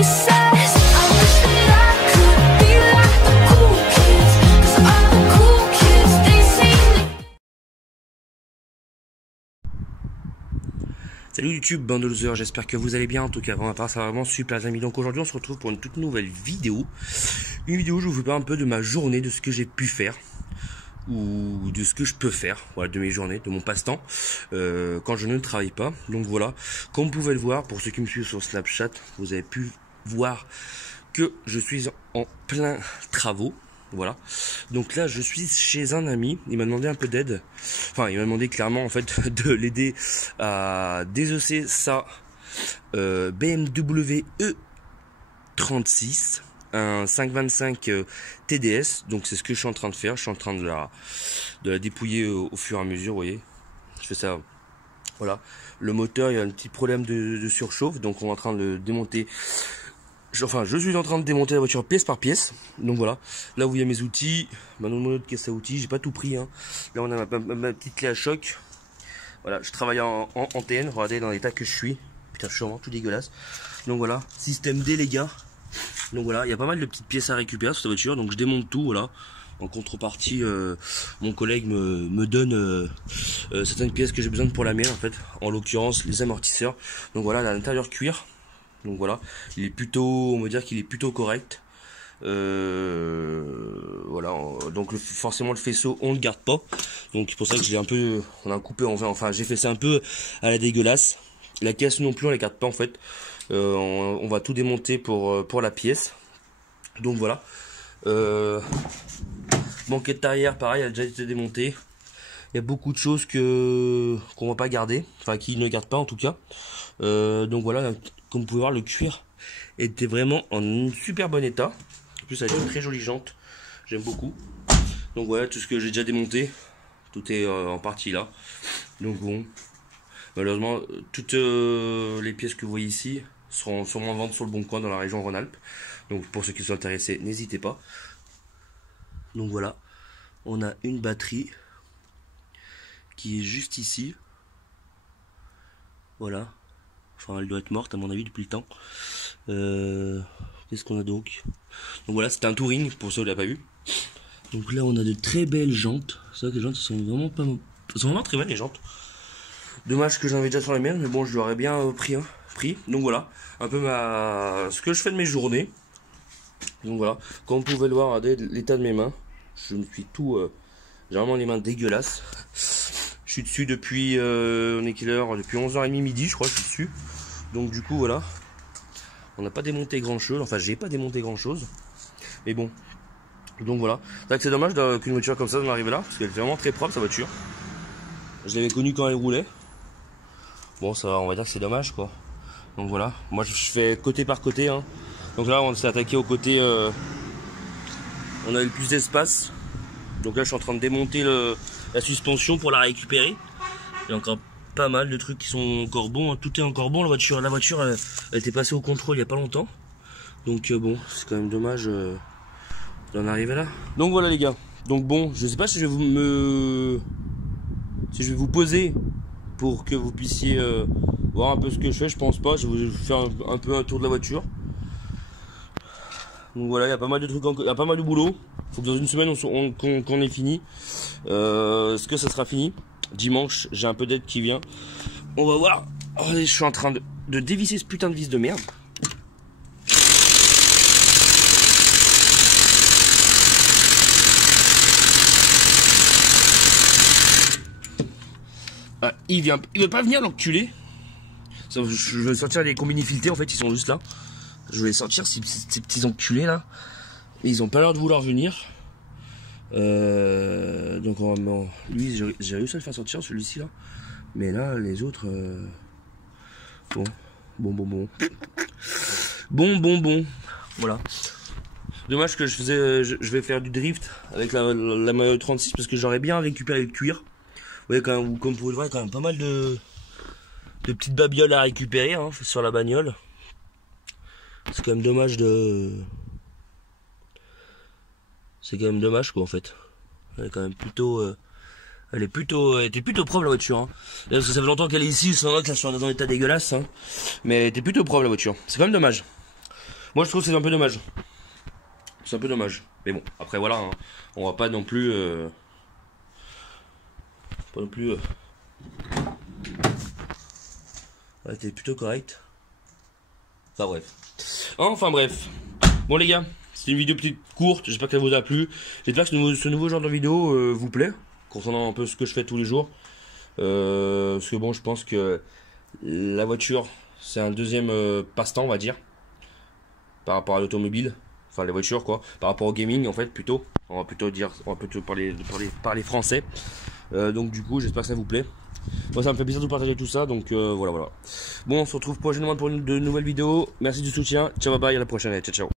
she says, I wish that I could be like the cool kids, 'cause all the cool kids, they seem to... Salut YouTube, bande de losers, j'espère que vous allez bien. En tout cas, vraiment, ça va vraiment super les amis. Donc aujourd'hui on se retrouve pour une toute nouvelle vidéo. Une vidéo où je vous parle un peu de ma journée, de ce que j'ai pu faire ou de ce que je peux faire, voilà, de mes journées, de mon passe-temps quand je ne travaille pas. Donc voilà, comme vous pouvez le voir, pour ceux qui me suivent sur Snapchat, vous avez pu voir que je suis en plein travaux. Voilà, donc là je suis chez un ami, il m'a demandé un peu d'aide, enfin il m'a demandé clairement en fait de l'aider à désosser sa BMW E36, un 525 TDS, donc c'est ce que je suis en train de faire, je suis en train de la dépouiller au fur et à mesure, vous voyez, je fais ça, voilà, le moteur il y a un petit problème de surchauffe, donc on est en train de le démonter. Je suis en train de démonter la voiture pièce par pièce. Donc voilà, là vous voyez mes outils, ma autre caisse à outils, j'ai pas tout pris hein. Là on a ma petite clé à choc. Voilà, je travaille en TN, regardez dans l'état que je suis. Putain, je suis vraiment tout dégueulasse. Donc voilà, système D les gars. Donc voilà, il y a pas mal de petites pièces à récupérer sur cette voiture, donc je démonte tout, voilà. En contrepartie, mon collègue me donne certaines pièces que j'ai besoin pour la mienne en fait. En l'occurrence les amortisseurs. Donc voilà, à l'intérieur cuir. Donc voilà, il est plutôt, on va dire qu'il est plutôt correct. Voilà, donc forcément le faisceau on le garde pas. Donc c'est pour ça que je l'ai un peu, on a coupé enfin j'ai fait ça un peu à la dégueulasse. La caisse non plus on la garde pas en fait. On va tout démonter pour la pièce. Donc voilà. Banquette arrière pareil, elle a déjà été démontée. Il y a beaucoup de choses qu'on va pas garder, enfin qui ne gardent pas en tout cas. Donc voilà, comme vous pouvez voir, le cuir était vraiment en super bon état. En plus, elle a une très jolie jante, j'aime beaucoup. Donc voilà, tout ce que j'ai déjà démonté, tout est en partie là. Donc bon, malheureusement, toutes les pièces que vous voyez ici seront sûrement en vente sur le Bon Coin dans la région Rhône-Alpes. Donc pour ceux qui sont intéressés, n'hésitez pas. Donc voilà, on a une batterie qui est juste ici. Voilà. Enfin, elle doit être morte à mon avis depuis le temps. Qu'est-ce qu'on a donc? Donc voilà, c'était un touring pour ceux qui ne l'ont pas vu. Donc là, on a de très belles jantes. C'est vrai que les jantes sont vraiment pas, sont vraiment très belles les jantes. Dommage que j'en avais déjà sur les miennes, mais bon, je l'aurais bien pris. Donc voilà, un peu ce que je fais de mes journées. Donc voilà, comme vous pouvez le voir, regardez l'état de mes mains. Je me suis tout, j'ai vraiment les mains dégueulasses. Je suis dessus depuis, on est quelle heure? Depuis 11h30 midi, je crois que je suis dessus. Donc du coup, voilà. On n'a pas démonté grand chose. Enfin, j'ai pas démonté grand chose. Mais bon. Donc voilà. C'est vrai que c'est dommage qu'une voiture comme ça m'arrive là. Parce qu'elle est vraiment très propre, sa voiture. Je l'avais connue quand elle roulait. Bon, ça va, on va dire que c'est dommage, quoi. Donc voilà. Moi, je fais côté par côté. Hein. Donc là, on s'est attaqué au côté... on avait le plus d'espace. Donc là, je suis en train de démonter la suspension pour la récupérer. Il y a encore pas mal de trucs qui sont encore bons. Tout est encore bon. La voiture elle était passée au contrôle il y a pas longtemps. Donc bon, c'est quand même dommage d'en arriver là. Donc voilà les gars. Donc bon, je sais pas si je vais vous poser pour que vous puissiez voir un peu ce que je fais. Je pense pas. Je vais vous faire un peu un tour de la voiture. Donc voilà, il y a pas mal de trucs, il y a pas mal de boulot. Faut que dans une semaine qu'on ait fini. Est-ce que ça sera fini? Dimanche, j'ai un peu d'aide qui vient. On va voir. Oh, je suis en train de dévisser ce putain de vis de merde. Ah, il veut pas venir l'enculé. Je vais sortir les combini filetés, en fait, ils sont juste là. Je vais sortir ces petits enculés là. Et ils ont pas l'air de vouloir venir. Donc lui j'ai réussi à le faire sortir, celui-ci là. Mais là les autres bon. Voilà. Dommage que je vais faire du drift avec la Mayo 36 parce que j'aurais bien récupéré le cuir. Vous voyez quand même, comme vous pouvez le voir, il y a quand même pas mal de petites babioles à récupérer hein, sur la bagnole. C'est quand même dommage c'est quand même dommage quoi en fait. Elle est quand même plutôt elle était plutôt propre la voiture hein. Parce que ça fait longtemps qu'elle est ici, c'est vrai que ça soit dans un état dégueulasse hein. Mais elle était plutôt propre la voiture. C'est quand même dommage. Moi je trouve que c'est un peu dommage. C'est un peu dommage. Mais bon, après voilà, hein, on va pas non plus... pas non plus... Ouais, c'était plutôt correct. Enfin bref. Bon les gars, c'était une vidéo petite courte, j'espère qu'elle vous a plu. J'espère que ce nouveau genre de vidéo vous plaît, concernant un peu ce que je fais tous les jours. Parce que bon, je pense que la voiture, c'est un deuxième passe-temps, on va dire, par rapport à l'automobile. Enfin, les voitures, quoi. Par rapport au gaming, en fait, plutôt. On va plutôt parler français. Donc, du coup, j'espère que ça vous plaît. Moi, ça me fait plaisir de vous partager tout ça. Donc, voilà. Bon, on se retrouve prochainement pour de nouvelles vidéos. Merci du soutien. Ciao, bye bye. À la prochaine. Ciao, ciao.